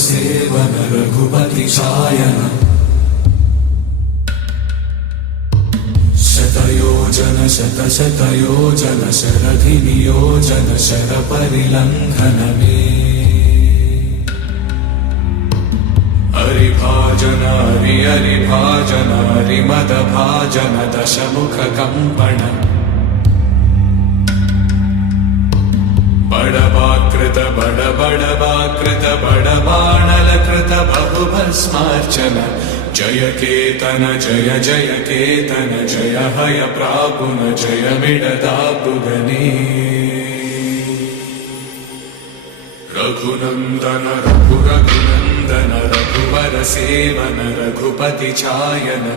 seven Raghupati चायन शतयोजन शतशतयोजन शरधि नियोजन sir परिलंघन में हरिभाजन हरिभाजन हरिमद भाजन दशमुख कंपन बड़वाकृत बड़वाकृत बड़बाणलकृत बहुभस्मार्चन जय केतन जय जय केतन जय हय प्रापुन जय मिडदापुगने रघुनंदन रघुनंदन रघुवर सेवन रघुपति चायन